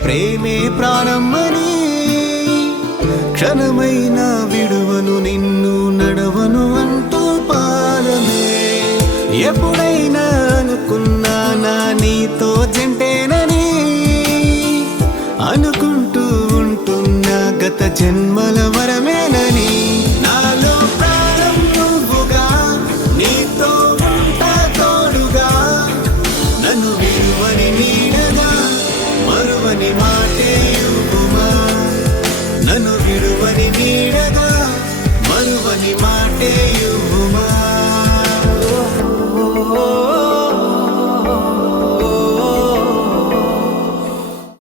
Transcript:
ప్రేమే ప్రాణమని క్షణమైన విడువను నిన్ను నడవను అంటూ పాదమే ఎప్పుడైనా అనుకున్నానా నీతో జంటేనని అనుకుంటూ ఉంటున్నా గత జన్మల వరమేనని నాలో ప్రాణం నువ్వుగా నీతో ఉంటా తోడుగా నన్ను విలువని నీడగా మరువని మాటే ఇవ్వుమా నన్ను విలువని నీడగా మరువని మాటే ఇవ్వు